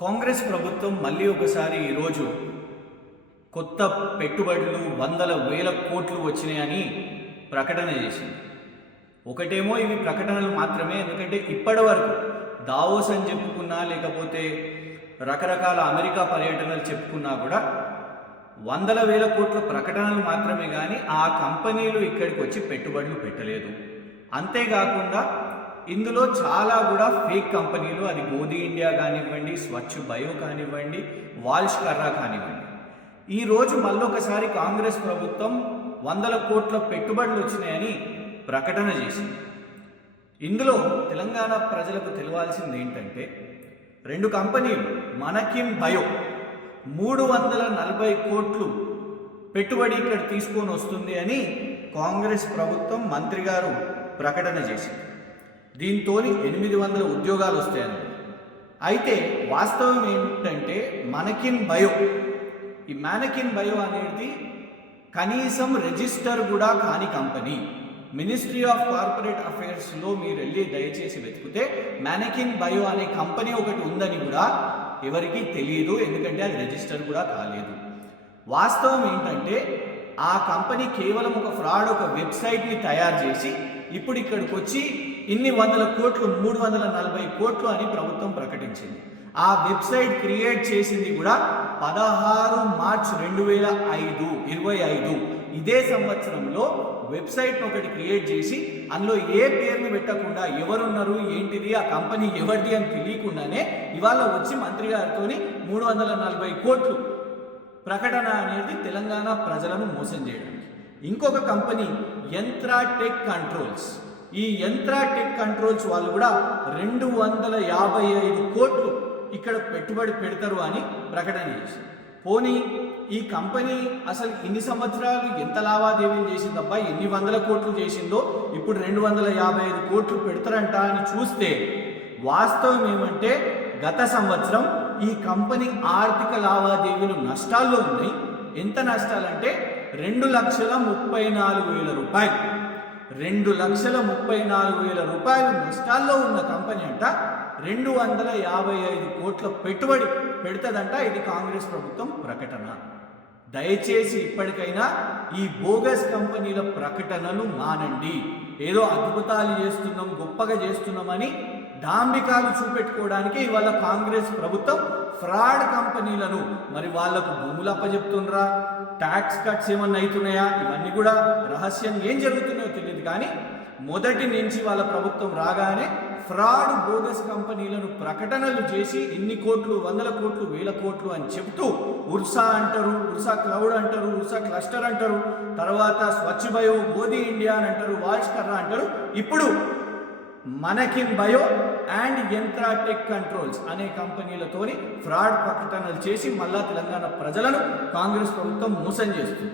కాంగ్రెస్ ప్రభుత్వం మళ్ళీ ఒకసారి ఈరోజు కొత్త పెట్టుబడులు వందల వేల కోట్లు వచ్చినాయని ప్రకటన చేసింది. ఒకటేమో ఇవి ప్రకటనలు మాత్రమే, ఎందుకంటే ఇప్పటి వరకు దావోస్ అని చెప్పుకున్నా లేకపోతే రకరకాల అమెరికా పర్యటనలు చెప్పుకున్నా కూడా వందల వేల కోట్ల ప్రకటనలు మాత్రమే, కానీ ఆ కంపెనీలు ఇక్కడికి వచ్చి పెట్టుబడులు పెట్టలేదు. అంతేకాకుండా ఇందులో చాలా కూడా ఫేక్ కంపెనీలు, అది గోధి ఇండియా కానివ్వండి, స్వచ్ఛ బయో కానివ్వండి, వాల్ష్ కర్రా కానివ్వండి. ఈరోజు మళ్ళొకసారి కాంగ్రెస్ ప్రభుత్వం వందల కోట్ల పెట్టుబడులు వచ్చినాయని ప్రకటన చేసింది. ఇందులో తెలంగాణ ప్రజలకు తెలియాల్సింది ఏంటంటే, రెండు కంపెనీలు మనకిన్ బయో 340 కోట్లు పెట్టుబడి ఇక్కడ తీసుకొని వస్తుంది అని కాంగ్రెస్ ప్రభుత్వం మంత్రి గారు ప్రకటన చేసింది. దీంతో 800 ఉద్యోగాలు వస్తాయని. అయితే వాస్తవం ఏంటంటే మనకిన్ బయో, ఈ మానకిన్ బయో అనేది కనీసం రిజిస్టర్ కూడా కాని కంపెనీ. మినిస్ట్రీ ఆఫ్ కార్పొరేట్ అఫైర్స్లో మీరు వెళ్ళి దయచేసి వెతికితే మానకిన్ బయో అనే కంపెనీ ఒకటి ఉందని కూడా ఎవరికీ తెలియదు, ఎందుకంటే అది రిజిస్టర్ కూడా కాలేదు. వాస్తవం ఏంటంటే ఆ కంపెనీ కేవలం ఒక ఫ్రాడ్, ఒక వెబ్సైట్ని తయారు చేసి ఇప్పుడు ఇక్కడికి వచ్చి ఇన్ని వందల కోట్లు 340 కోట్లు అని ప్రభుత్వం ప్రకటించింది. ఆ వెబ్సైట్ క్రియేట్ చేసింది కూడా 16 మార్చ్ 2025 ఇదే సంవత్సరంలో వెబ్సైట్ ఒకటి క్రియేట్ చేసి అందులో ఏ పేరును పెట్టకుండా ఎవరున్నారు ఏంటిది ఆ కంపెనీ ఎవరిది అని తెలియకుండానే ఇవాళ వచ్చి మంత్రి గారితో 340 కోట్లు ప్రకటన అనేది తెలంగాణ ప్రజలను మోసం చేయడానికి. ఇంకొక కంపెనీ యంత్రా టెక్ కంట్రోల్స్, ఈ యంత్రా టెక్ కంట్రోల్స్ వాళ్ళు కూడా 255 కోట్లు ఇక్కడ పెట్టుబడి పెడతారు అని ప్రకటన చేశారు. పోనీ ఈ కంపెనీ అసలు ఇన్ని సంవత్సరాలు ఎంత లావాదేవీలు చేసిందబ్బా, ఎన్ని వందల కోట్లు చేసిందో, ఇప్పుడు 255 కోట్లు పెడతారంట అని చూస్తే వాస్తవం ఏమంటే గత సంవత్సరం ఈ కంపెనీ ఆర్థిక లావాదేవీలు నష్టాల్లో ఉన్నాయి. ఎంత నష్టాలంటే 2,34,000 రూపాయలు. 2,34,000 రూపాయలు నష్టాల్లో ఉన్న కంపెనీ అంట 255 కోట్ల పెట్టుబడి పెడుతుందంట. ఇది కాంగ్రెస్ ప్రభుత్వం ప్రకటన. దయచేసి ఇప్పటికైనా ఈ బోగస్ కంపెనీల ప్రకటనలు మానండి. ఏదో అద్భుతాలు చేస్తున్నాం, గొప్పగా చేస్తున్నామని డాంబికాలు చూపెట్టుకోవడానికి ఇవాళ కాంగ్రెస్ ప్రభుత్వం ఫ్రాడ్ కంపెనీలను, మరి వాళ్లకు భూములు అప్పచెప్తుండ్రా, ట్యాక్స్ కట్స్ ఏమన్నా అవుతున్నాయా, ఇవన్నీ కూడా రహస్యం, ఏం జరుగుతున్నాయో తెలియదు. కానీ మొదటి నుంచి వాళ్ళ ప్రభుత్వం రాగానే ఫ్రాడ్ బోగస్ కంపెనీలను ప్రకటనలు చేసి ఇన్ని కోట్లు, వందల కోట్లు, వేల కోట్లు అని చెప్తూ ఉర్సా అంటారు, ఉర్సా క్లౌడ్ అంటారు, ఉర్సా క్లస్టర్ అంటారు, తర్వాత స్వచ్ఛ బయో, గోధి ఇండియా అని అంటారు, వాల్ష్ కర్రా అంటారు. ఇప్పుడు మనకిన్ బయో అండ్ యంత్రా టెక్ కంట్రోల్స్ అనే కంపెనీలతోని ఫ్రాడ్ ప్రకటనలు చేసి మళ్ళా తెలంగాణ ప్రజలను కాంగ్రెస్ ప్రభుత్వం మోసం చేస్తుంది.